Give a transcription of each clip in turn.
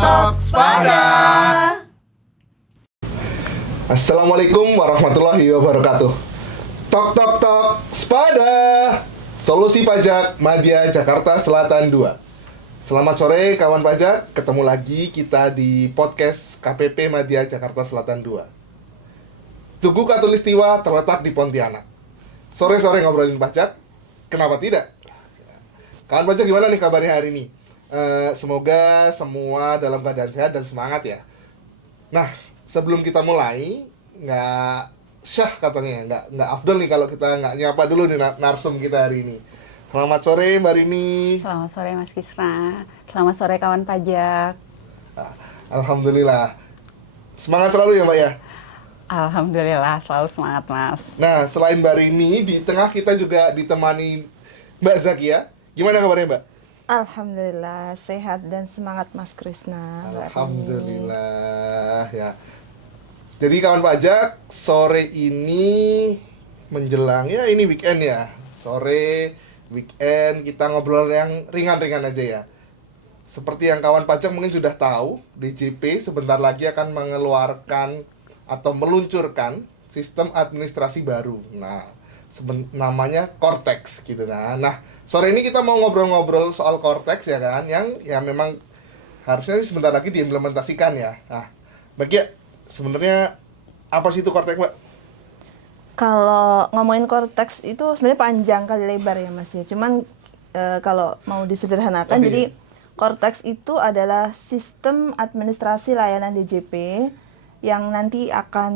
Tok Spada. Assalamualaikum warahmatullahi wabarakatuh. Tok Spada. Solusi Pajak Madya Jakarta Selatan 2. Selamat sore kawan pajak, ketemu lagi kita di podcast KPP Madya Jakarta Selatan 2. Tugu Katulistiwa terletak di Pontianak. Sore-sore ngobrolin pajak, kenapa tidak? Kawan pajak gimana nih kabarnya hari ini? Semoga semua dalam keadaan sehat dan semangat ya. Nah, sebelum kita mulai, nggak syah katanya, nggak afdol nih kalau kita nggak nyapa dulu nih narsum kita hari ini. Selamat sore Mbak Rini. Selamat sore Mas Kisra. Selamat sore kawan pajak. Alhamdulillah. Semangat selalu ya Mbak ya? Alhamdulillah, selalu semangat Mas. Nah, selain Mbak Rini, di tengah kita juga ditemani Mbak Zakia. Gimana kabarnya Mbak? Alhamdulillah, sehat dan semangat Mas Krisna. Alhamdulillah ya. Jadi kawan pajak, sore ini menjelang ya ini weekend ya. Sore weekend kita ngobrol yang ringan-ringan aja ya. Seperti yang kawan pajak mungkin sudah tahu, DJP sebentar lagi akan mengeluarkan atau meluncurkan sistem administrasi baru. Nah, namanya Cortex gitu kan. Nah, sore ini kita mau ngobrol-ngobrol soal Cortex ya kan, yang ya memang harusnya sebentar lagi diimplementasikan ya. Nah, Mbak, sebenarnya apa sih itu Cortex, Mbak? Kalau ngomongin Cortex itu sebenarnya panjang kali lebar ya Mas ya. Cuman kalau mau disederhanakan, jadi Cortex itu adalah sistem administrasi layanan DJP yang nanti akan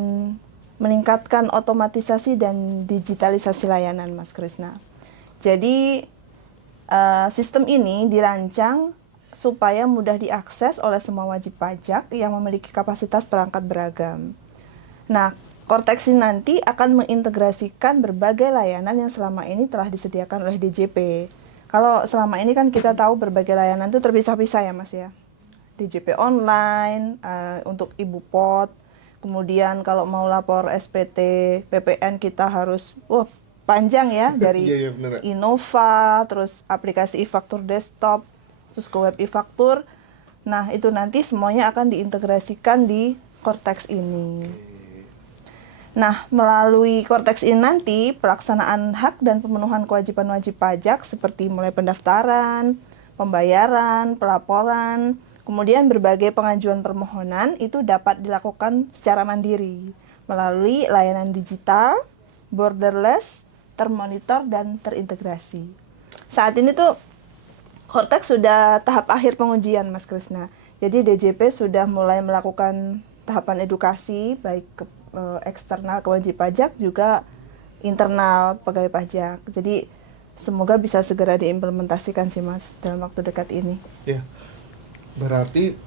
meningkatkan otomatisasi dan digitalisasi layanan Mas Krisna. Jadi sistem ini dirancang supaya mudah diakses oleh semua wajib pajak yang memiliki kapasitas perangkat beragam. Nah, Cortex ini nanti akan mengintegrasikan berbagai layanan yang selama ini telah disediakan oleh DJP. Kalau selama ini kan kita tahu berbagai layanan itu terpisah-pisah ya Mas ya. DJP online, untuk Ibu Pot, kemudian kalau mau lapor SPT, PPN kita harus, panjang ya, dari Innova, terus aplikasi e-faktur desktop, terus ke web e-faktur. Nah, itu nanti semuanya akan diintegrasikan di Cortex ini. Nah, melalui Cortex ini nanti pelaksanaan hak dan pemenuhan kewajiban wajib pajak seperti mulai pendaftaran, pembayaran, pelaporan, kemudian berbagai pengajuan permohonan itu dapat dilakukan secara mandiri melalui layanan digital, borderless, termonitor, dan terintegrasi. Saat ini tuh Cortex sudah tahap akhir pengujian Mas Krisna. Jadi DJP sudah mulai melakukan tahapan edukasi baik ke eksternal ke wajib pajak juga internal pegawai pajak. Jadi semoga bisa segera diimplementasikan sih Mas dalam waktu dekat ini. Ya. Berarti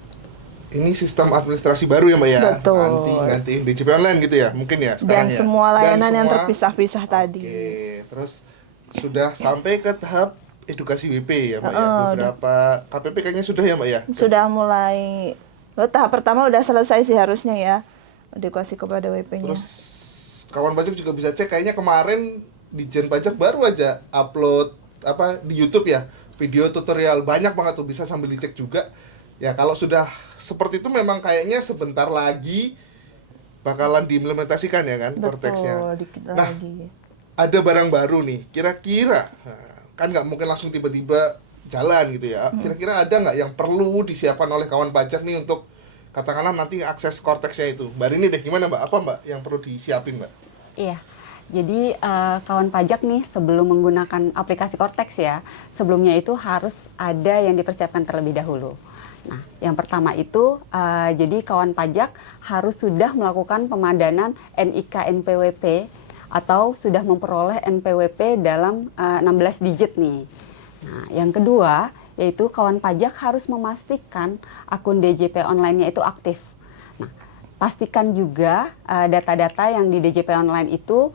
ini sistem administrasi baru ya Mbak ya? Betul. Nanti DJP online gitu ya? Mungkin ya sekarang dan ya? Semua layanan yang terpisah-pisah tadi. Oke, terus sudah sampai ke tahap edukasi WP ya Mbak ya? Beberapa KPP kayaknya sudah ya Mbak ya? Sudah mulai, tahap pertama udah selesai sih harusnya ya, edukasi kepada WP-nya. Terus kawan pajak juga bisa cek, kayaknya kemarin Dijen Pajak baru aja upload di YouTube ya, video tutorial banyak banget tuh, bisa sambil dicek juga. Ya kalau sudah seperti itu memang kayaknya sebentar lagi bakalan diimplementasikan ya kan Cortex-nya. Nah, ada barang baru nih, kira-kira kan nggak mungkin langsung tiba-tiba jalan gitu ya. Kira-kira ada nggak yang perlu disiapkan oleh kawan pajak nih untuk katakanlah nanti akses Cortex-nya itu? Mbak Rini deh, gimana Mbak? Apa Mbak yang perlu disiapin Mbak? Iya, jadi kawan pajak nih sebelum menggunakan aplikasi Cortex ya, sebelumnya itu harus ada yang dipersiapkan terlebih dahulu. Nah, yang pertama itu, jadi kawan pajak harus sudah melakukan pemadanan NIK NPWP atau sudah memperoleh NPWP dalam 16 digit nih. Nah, yang kedua, yaitu kawan pajak harus memastikan akun DJP online-nya itu aktif. Nah, pastikan juga data-data yang di DJP online itu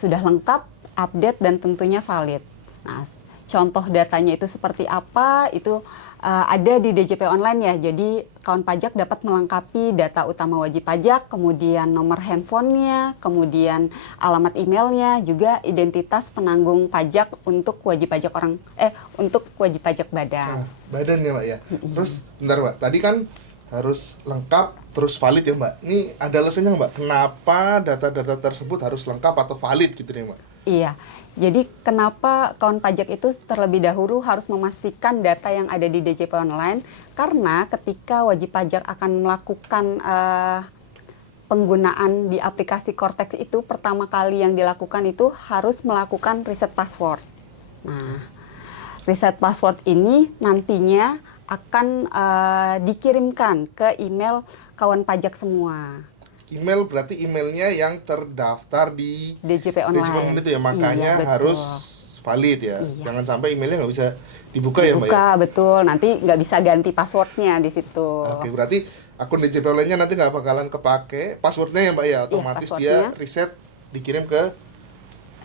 sudah lengkap, update, dan tentunya valid. Nah, contoh datanya itu seperti apa, itu ada di DJP online ya. Jadi kawan pajak dapat melengkapi data utama wajib pajak, kemudian nomor handphonenya, kemudian alamat emailnya, juga identitas penanggung pajak untuk wajib pajak wajib pajak badan. Nah, badan ya Mbak ya. Terus bentar Mbak, tadi kan harus lengkap terus valid ya Mbak. Ini ada alasannya nggak, Mbak? Kenapa data-data tersebut harus lengkap atau valid gitu nih Mbak? Iya, jadi kenapa kawan pajak itu terlebih dahulu harus memastikan data yang ada di DJP Online? Karena ketika wajib pajak akan melakukan penggunaan di aplikasi Cortex itu, pertama kali yang dilakukan itu harus melakukan reset password. Nah, reset password ini nantinya akan dikirimkan ke email kawan pajak semua. Email berarti emailnya yang terdaftar di DJP Online. DJP Online itu ya, makanya Iya, betul. harus valid ya. Iya. Jangan sampai emailnya nggak bisa dibuka ya Mbak ya. Buka, betul. Nanti nggak bisa ganti passwordnya di situ. Oke, berarti akun DJP Online-nya nanti nggak bakalan kepake passwordnya ya Mbak ya. Otomatis dia passwordnya. reset dikirim ke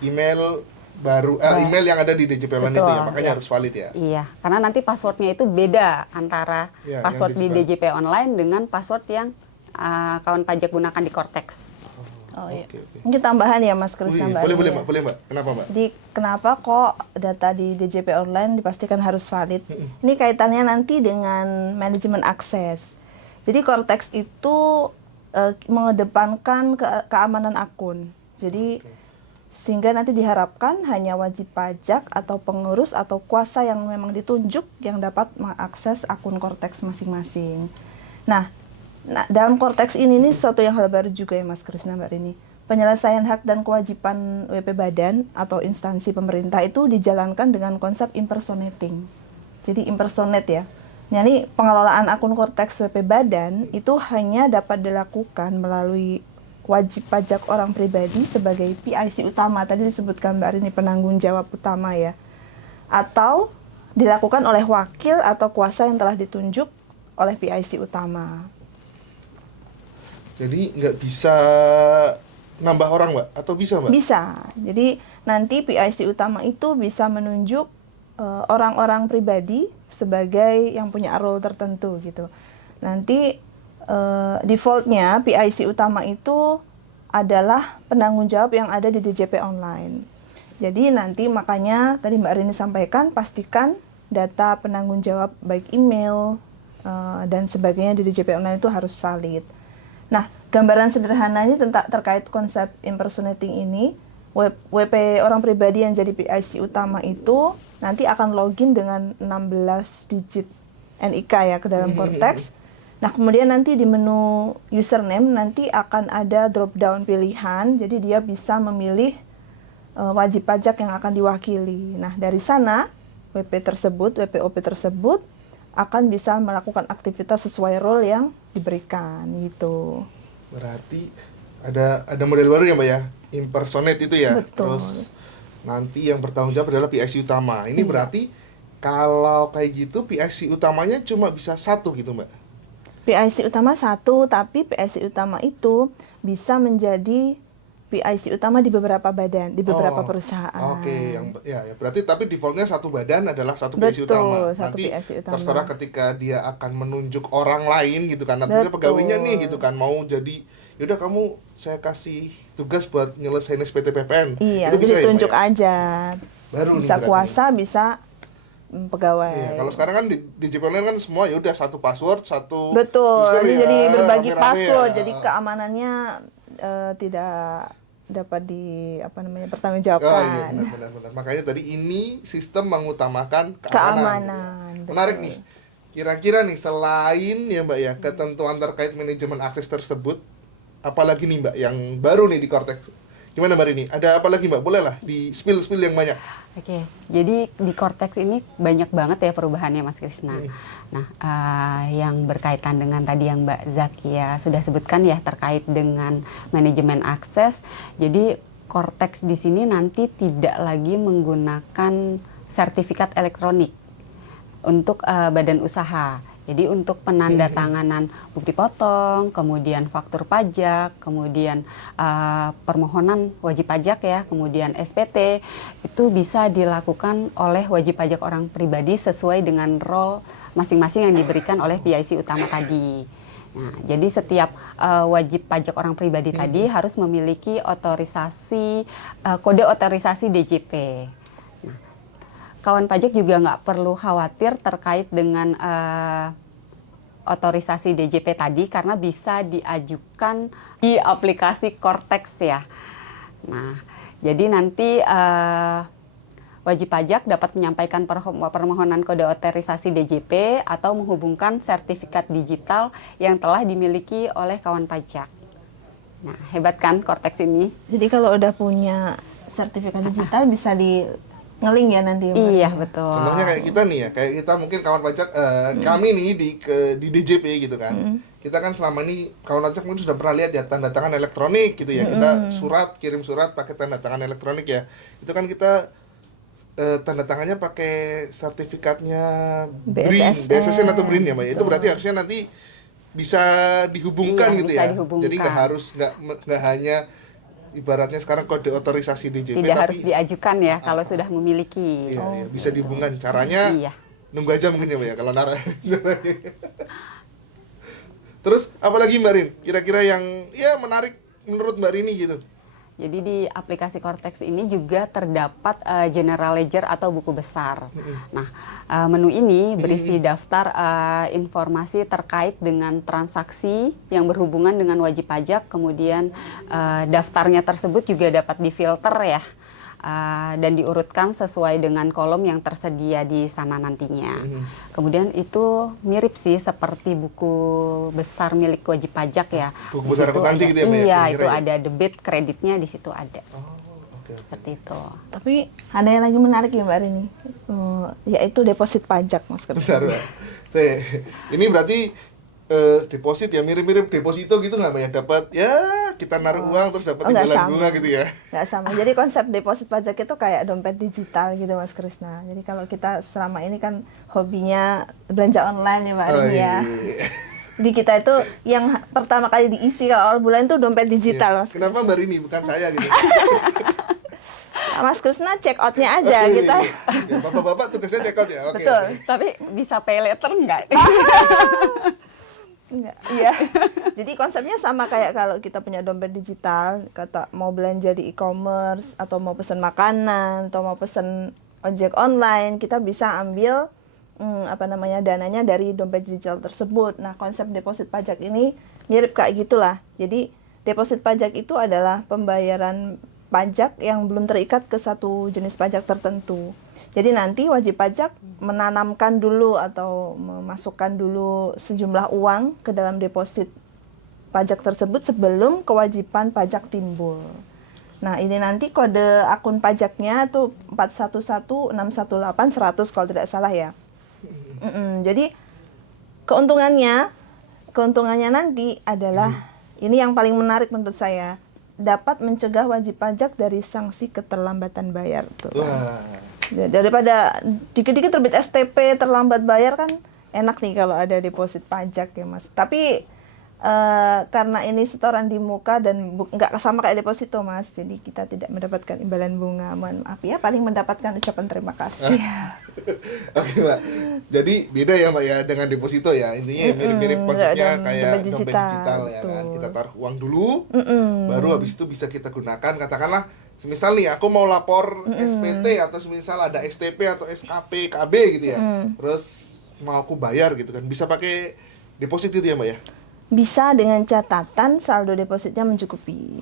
email baru, email yang ada di DJP Online itu Betul, ya. Makanya ya. harus valid ya. Iya, karena nanti passwordnya itu beda antara Iya, password yang di DJP Online dengan password yang kawan pajak gunakan di Cortex. Oh iya. Oke, oke. Mungkin tambahan ya Mas Oh, Krisna iya. Mbak. Boleh, Rini boleh ya. Mbak, boleh Mbak. Kenapa Mbak? Jadi kenapa kok data di DJP Online dipastikan harus valid? Ini kaitannya nanti dengan manajemen akses. Jadi Cortex itu mengedepankan keamanan akun. Jadi sehingga nanti diharapkan hanya wajib pajak atau pengurus atau kuasa yang memang ditunjuk yang dapat mengakses akun Cortex masing-masing. Nah, dalam Cortex ini nih sesuatu yang hal baru juga ya Mas Krisna Mbak Rini. Penyelesaian hak dan kewajiban WP Badan atau instansi pemerintah itu dijalankan dengan konsep impersonating. Jadi impersonate ya. Jadi pengelolaan akun Cortex WP Badan itu hanya dapat dilakukan melalui wajib pajak orang pribadi sebagai PIC utama. Tadi disebutkan Mbak Rini penanggung jawab utama ya. Atau dilakukan oleh wakil atau kuasa yang telah ditunjuk oleh PIC utama. Jadi nggak bisa nambah orang Mbak? Atau bisa Mbak? Bisa. Jadi nanti PIC utama itu bisa menunjuk orang-orang pribadi sebagai yang punya role tertentu gitu. Nanti defaultnya PIC utama itu adalah penanggung jawab yang ada di DJP Online. Jadi nanti makanya tadi Mbak Rini sampaikan pastikan data penanggung jawab baik email dan sebagainya di DJP Online itu harus valid. Nah, gambaran sederhananya terkait konsep impersonating ini, WP orang pribadi yang jadi PIC utama itu nanti akan login dengan 16 digit NIK ya ke dalam Cortex. Nah, kemudian nanti di menu username nanti akan ada drop down pilihan, jadi dia bisa memilih wajib pajak yang akan diwakili. Nah, dari sana WPOP tersebut akan bisa melakukan aktivitas sesuai role yang diberikan gitu. Berarti ada model baru ya Mbak ya, impersonate itu ya. Betul. Terus nanti yang bertanggung jawab adalah PIC utama. Ini berarti kalau kayak gitu PIC utamanya cuma bisa satu gitu Mbak? PIC utama satu, tapi PIC utama itu bisa menjadi PIC utama di beberapa badan, di beberapa perusahaan. Oke, ya berarti tapi defaultnya satu badan adalah satu PIC Betul, utama. satu Nanti PIC utama. terserah ketika dia akan menunjuk orang lain gitu kan. Nanti pegawainya nih gitu kan mau jadi, yaudah kamu saya kasih tugas buat nyelesain SPT PPN. Iya, itu nanti bisa ditunjuk ya, Mbak, ya? aja. Baru nih Bisa berarti kuasa, bisa pegawai. Iya, kalau sekarang kan di JP Online kan semua ya udah satu password, satu Betul, user ini ya, jadi berbagi rame-rame password, ya. jadi keamanannya tidak dapat Oh pertanggungjawabkan. iya benar. Makanya tadi ini sistem mengutamakan keamanan. Keamanan, Menarik betul. nih. Kira-kira nih selain ya Mbak ya ketentuan terkait manajemen akses tersebut, apalagi nih Mbak yang baru nih di Cortex? Gimana Mbak ini? Ada apa lagi Mbak? Boleh lah di spill yang banyak. Oke, jadi di Cortex ini banyak banget ya perubahannya Mas Krisna. Nah, yang berkaitan dengan tadi yang Mbak Zakia sudah sebutkan ya terkait dengan manajemen akses. Jadi Cortex di sini nanti tidak lagi menggunakan sertifikat elektronik untuk badan usaha. Jadi untuk penandatanganan bukti potong, kemudian faktur pajak, kemudian permohonan wajib pajak ya, kemudian SPT, itu bisa dilakukan oleh wajib pajak orang pribadi sesuai dengan role masing-masing yang diberikan oleh PIC utama tadi. Nah, jadi setiap wajib pajak orang pribadi tadi harus memiliki otorisasi, kode otorisasi DJP. Kawan pajak juga nggak perlu khawatir terkait dengan otorisasi DJP tadi karena bisa diajukan di aplikasi Cortex ya. Nah, jadi nanti wajib pajak dapat menyampaikan permohonan kode otorisasi DJP atau menghubungkan sertifikat digital yang telah dimiliki oleh kawan pajak. Nah, hebat kan Cortex ini? Jadi kalau udah punya sertifikat digital bisa di ngeling ya nanti. Iya, betul. Contohnya kayak kita nih ya, kayak kita mungkin kawan pajak kami nih di DJP gitu kan. Kita kan selama ini kawan pajak mungkin sudah pernah lihat ya tanda tangan elektronik gitu ya. Kita kirim surat pakai tanda tangan elektronik ya. Itu kan kita tanda tangannya pakai sertifikatnya BSSN atau BRIN ya, Mbak. Itu berarti harusnya nanti bisa dihubungkan Iya, gitu bisa ya. dihubungkan. Jadi nggak hanya ibaratnya sekarang kode otorisasi DJP Tidak tapi harus diajukan ya kalau sudah memiliki. iya, bisa dihubungkan. Caranya Iya. nunggu aja mungkin ya, Mbak ya, kalau Terus apalagi Mbak Rin? Kira-kira yang ya menarik menurut Mbak Rini gitu? Jadi di aplikasi Cortex ini juga terdapat general ledger atau buku besar. Nah, menu ini berisi daftar informasi terkait dengan transaksi yang berhubungan dengan wajib pajak. Kemudian daftarnya tersebut juga dapat difilter ya, dan diurutkan sesuai dengan kolom yang tersedia di sana nantinya. Kemudian itu mirip sih seperti buku besar milik wajib pajak ya. Buku besar akuntansi gitu ya, Mbak? Iya, Kira-kira itu ya? ada debit, kreditnya di situ ada. Oh, oke. Seperti itu. Tapi ada yang lagi menarik ya Mbak Rini, yaitu deposit pajak Mas Kris. Bentar, Mbak. Ini berarti deposit ya, mirip-mirip deposito gitu nggak Mbak ya? Dapat ya kita naruh uang terus dapat nggak imbalan sama. bunga gitu ya? Nggak sama. Jadi konsep deposit pajak itu kayak dompet digital gitu Mas Krisna. Jadi kalau kita selama ini kan hobinya belanja online ya Mbak Rini ya. Iya. Di kita itu yang pertama kali diisi kalau awal bulan itu dompet digital Mas. Kenapa Mbak Rini bukan saya gitu? Mas Krisna check outnya aja kita. Ya, bapak-bapak tugasnya check out ya? Oke. Betul. Oke. Tapi bisa pay later enggak? Enggak, iya. Jadi konsepnya sama kayak kalau kita punya dompet digital, kata mau belanja di e-commerce atau mau pesan makanan atau mau pesan ojek online, kita bisa ambil dananya dari dompet digital tersebut. Nah, konsep deposit pajak ini mirip kayak gitulah. Jadi deposit pajak itu adalah pembayaran pajak yang belum terikat ke satu jenis pajak tertentu. Jadi nanti wajib pajak menanamkan dulu atau memasukkan dulu sejumlah uang ke dalam deposit pajak tersebut sebelum kewajiban pajak timbul. Nah, ini nanti kode akun pajaknya tuh 411618 100 kalau tidak salah ya. Jadi keuntungannya nanti adalah ini yang paling menarik menurut saya, dapat mencegah wajib pajak dari sanksi keterlambatan bayar tuh. Wah. Daripada dikit-dikit terbit STP terlambat bayar kan enak nih kalau ada deposit pajak ya Mas. Tapi karena ini setoran di muka dan nggak sama kayak deposito Mas, jadi kita tidak mendapatkan imbalan bunga. Mohon maaf ya, paling mendapatkan ucapan terima kasih. Oke Mbak, jadi beda ya Mbak ya dengan deposito ya, intinya mirip-mirip konsepnya kayak dompet digital ya kan. Kita taruh uang dulu, baru habis itu bisa kita gunakan. Katakanlah semisal nih aku mau lapor SPT atau semisal ada STP atau SKP KB gitu ya, terus mau aku bayar gitu kan, bisa pakai deposit itu ya Mbak ya? Bisa dengan catatan saldo depositnya mencukupi.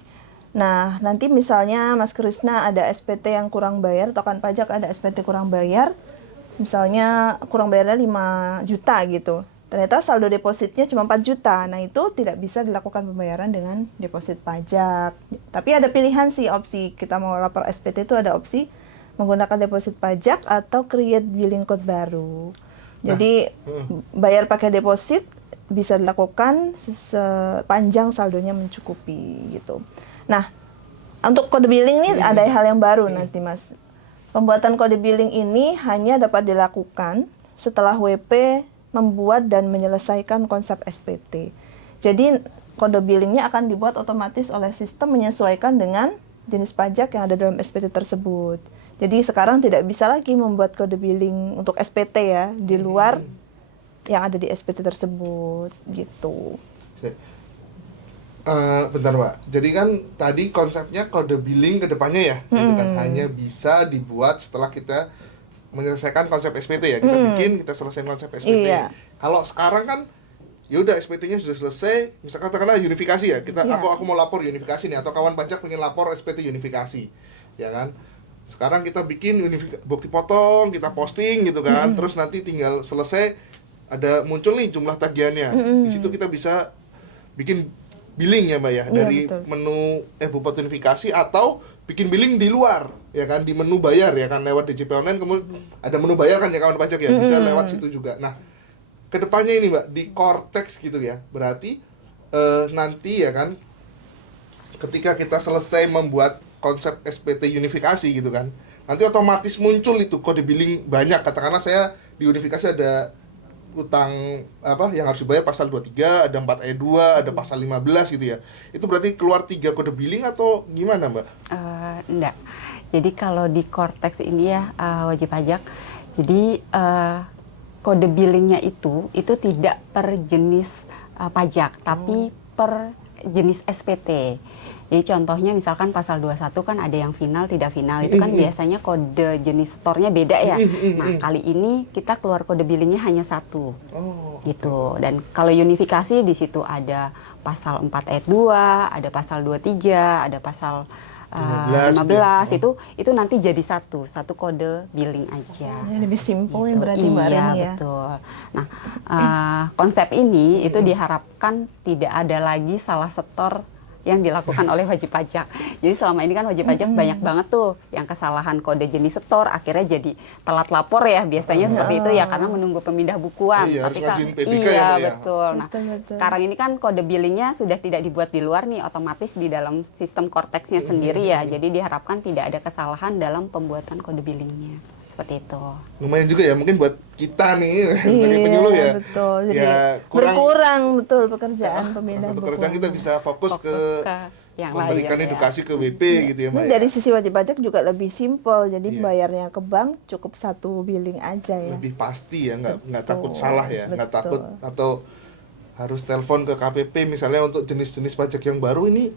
Nah, nanti misalnya Mas Krisna ada SPT yang kurang bayar, tokan pajak ada SPT kurang bayar, misalnya kurang bayarnya 5 juta gitu. Ternyata saldo depositnya cuma 4 juta. Nah, itu tidak bisa dilakukan pembayaran dengan deposit pajak. Tapi ada pilihan sih opsi. Kita mau lapor SPT itu ada opsi menggunakan deposit pajak atau create billing code baru. Jadi bayar pakai deposit bisa dilakukan sepanjang saldonya mencukupi gitu. Nah, untuk kode billing ini ada hal yang baru nanti Mas. Pembuatan kode billing ini hanya dapat dilakukan setelah WP membuat dan menyelesaikan konsep SPT. Jadi kode billingnya akan dibuat otomatis oleh sistem menyesuaikan dengan jenis pajak yang ada dalam SPT tersebut. Jadi sekarang tidak bisa lagi membuat kode billing untuk SPT ya di luar yang ada di SPT tersebut gitu. Bentar Mbak, jadi kan tadi konsepnya kode billing ke depannya ya, gitu kan, hanya bisa dibuat setelah kita menyelesaikan konsep SPT ya, kita bikin, kita selesaikan konsep SPT. Iya. Kalau sekarang kan ya udah SPT-nya sudah selesai, misalkan katakanlah unifikasi ya, aku mau lapor unifikasi nih, atau kawan pajak pengen lapor SPT unifikasi, ya kan. Sekarang kita bikin bukti potong, kita posting gitu kan, terus nanti tinggal selesai ada muncul nih jumlah tagihannya. Di situ kita bisa bikin billing ya Mbak ya, dari betul. menu e-Bupati unifikasi, atau bikin billing di luar ya kan, di menu bayar ya kan, lewat DJP online, kemudian ada menu bayar kan ya kawan pajak ya, bisa lewat situ juga. Nah, kedepannya ini Mbak, di Cortex gitu ya, berarti nanti ya kan, ketika kita selesai membuat konsep SPT unifikasi gitu kan, nanti otomatis muncul itu kode billing banyak. Katakanlah saya di unifikasi ada utang apa yang harus dibayar pasal 23, ada 4E2, ada pasal 15 gitu ya. Itu berarti keluar 3 kode billing atau gimana Mbak? Enggak. Jadi kalau di Cortex ini ya wajib pajak, jadi kode billingnya itu tidak per jenis pajak, tapi per jenis SPT. Jadi contohnya misalkan pasal 21 kan ada yang final, tidak final, itu kan biasanya kode jenis store-nya beda ya. Nah, kali ini kita keluar kode billingnya hanya 1. Gitu. Dan kalau unifikasi di situ ada pasal 4 ayat 2, ada pasal 23, ada pasal 15 itu nanti jadi satu kode billing aja. Lebih simpel ya gitu. berarti Mbak Reni ya. Iya, betul. Nah, konsep ini itu diharapkan tidak ada lagi salah setor yang dilakukan oleh wajib pajak. Jadi selama ini kan wajib pajak banyak banget tuh yang kesalahan kode jenis setor, akhirnya jadi telat lapor ya, biasanya seperti itu ya, karena menunggu pemindah bukuan. Iya, Tapi harus kan, ngajuin PPK iya ya, Mbak, ya. betul. Nah, sekarang ini kan kode billingnya sudah tidak dibuat di luar nih, otomatis di dalam sistem Cortex-nya sendiri ya. Jadi diharapkan tidak ada kesalahan dalam pembuatan kode billingnya. Seperti itu. Lumayan juga ya, mungkin buat kita nih sebagai penyuluh ya. Betul. Jadi ya berkurang betul pekerjaan pemindah buku. Pekerjaan kita bisa fokus ke yang memberikan lain, edukasi ke WP gitu ya Mbak. Ini dari sisi wajib pajak juga lebih simpel, jadi bayarnya ke bank cukup 1 billing aja ya. Lebih pasti ya, nggak takut salah ya, nggak takut atau harus telepon ke KPP misalnya untuk jenis-jenis pajak yang baru ini.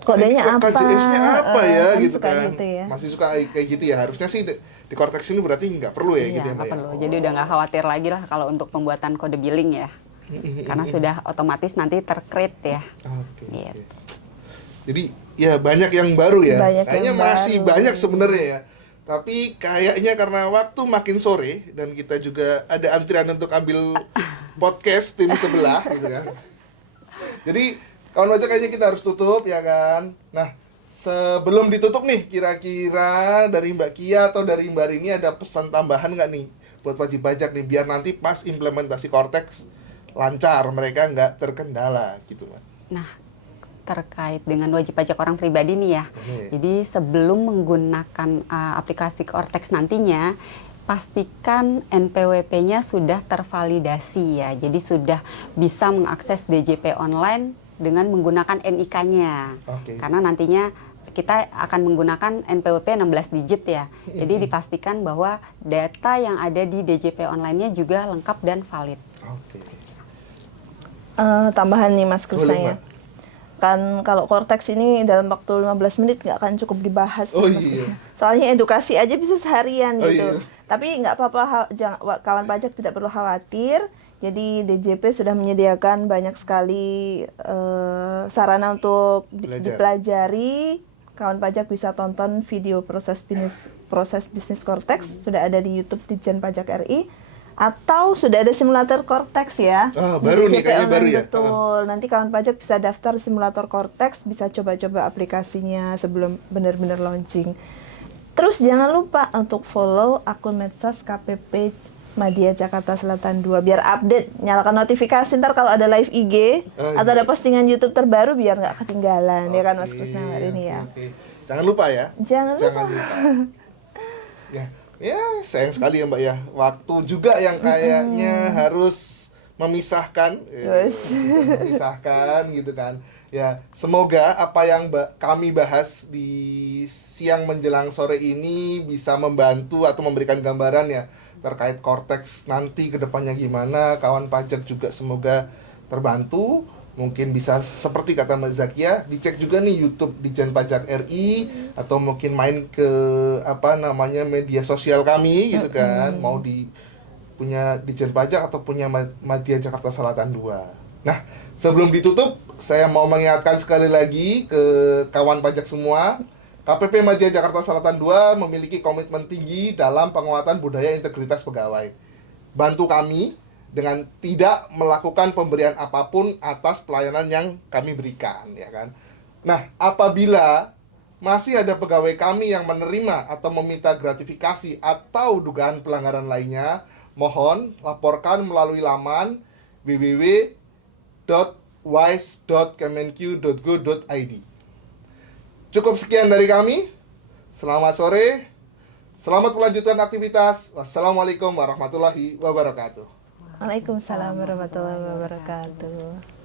Kodenya apa? KJS-nya apa ya kan gitu suka kan. gitu ya. Masih suka kayak gitu ya. Harusnya sih di Cortex ini berarti nggak perlu ya gitu ya Mbak. Nggak perlu. Jadi udah nggak khawatir lagi lah kalau untuk pembuatan kode billing ya. Karena sudah otomatis nanti ter-create ya. Oke. Gitu. Jadi ya banyak yang baru ya. Banyak Kayaknya yang masih baru. banyak sebenarnya ya. Tapi kayaknya karena waktu makin sore dan kita juga ada antrian untuk ambil podcast tim sebelah gitu kan. Jadi kawan pajak kayaknya kita harus tutup ya kan. Nah, sebelum ditutup nih, kira-kira dari Mbak Kia atau dari Mbak Rini ada pesan tambahan nggak nih buat wajib pajak nih, biar nanti pas implementasi Cortex lancar, mereka nggak terkendala gitu Mbak. Nah, terkait dengan wajib pajak orang pribadi nih ya. Jadi sebelum menggunakan aplikasi Cortex nantinya, pastikan NPWP-nya sudah tervalidasi ya. Jadi sudah bisa mengakses DJP online dengan menggunakan NIK-nya. Karena nantinya kita akan menggunakan NPWP 16 digit ya. Jadi dipastikan bahwa data yang ada di DJP online-nya juga lengkap dan valid. Tambahan nih Mas Krisna Boleh, ya. Kan kalau Cortex ini dalam waktu 15 menit nggak akan cukup dibahas. Iya. Soalnya edukasi aja bisa seharian gitu. Iya. Tapi nggak apa-apa, kawan pajak tidak perlu khawatir. Jadi DJP sudah menyediakan banyak sekali sarana untuk dipelajari. Kawan pajak bisa tonton video proses bisnis Cortex, sudah ada di YouTube Ditjen Pajak RI. Atau sudah ada simulator Cortex ya. Baru nih kayaknya baru ya. Betul. Nanti kawan pajak bisa daftar simulator Cortex, bisa coba-coba aplikasinya sebelum benar-benar launching. Terus jangan lupa untuk follow akun medsos KPP Madya Jakarta Selatan 2 biar update, nyalakan notifikasi ntar kalau ada live IG atau ada postingan YouTube terbaru biar nggak ketinggalan ya kan Mas Krisna hari ini ya. Jangan lupa ya. Jangan lupa. Ya, sayang sekali ya Mbak ya. Waktu juga yang kayaknya harus memisahkan gitu kan. Ya, semoga apa yang kami bahas di siang menjelang sore ini bisa membantu atau memberikan gambaran ya terkait Cortex nanti ke depannya gimana. Kawan pajak juga semoga terbantu. Mungkin bisa seperti kata Mbak Zakia, dicek juga nih YouTube Ditjen Pajak RI atau mungkin main ke media sosial kami gitu kan. Mau punya Ditjen Pajak atau punya Madya Jakarta Selatan 2. Nah, sebelum ditutup, saya mau mengingatkan sekali lagi ke kawan pajak semua, KPP Madya Jakarta Selatan 2 memiliki komitmen tinggi dalam penguatan budaya integritas pegawai. Bantu kami dengan tidak melakukan pemberian apapun atas pelayanan yang kami berikan, ya kan? Nah, apabila masih ada pegawai kami yang menerima atau meminta gratifikasi atau dugaan pelanggaran lainnya, mohon laporkan melalui laman www.wise.kemenq.go.id. Cukup sekian dari kami. Selamat sore. Selamat melanjutkan aktivitas. Wassalamualaikum warahmatullahi wabarakatuh. Waalaikumsalam warahmatullahi wabarakatuh.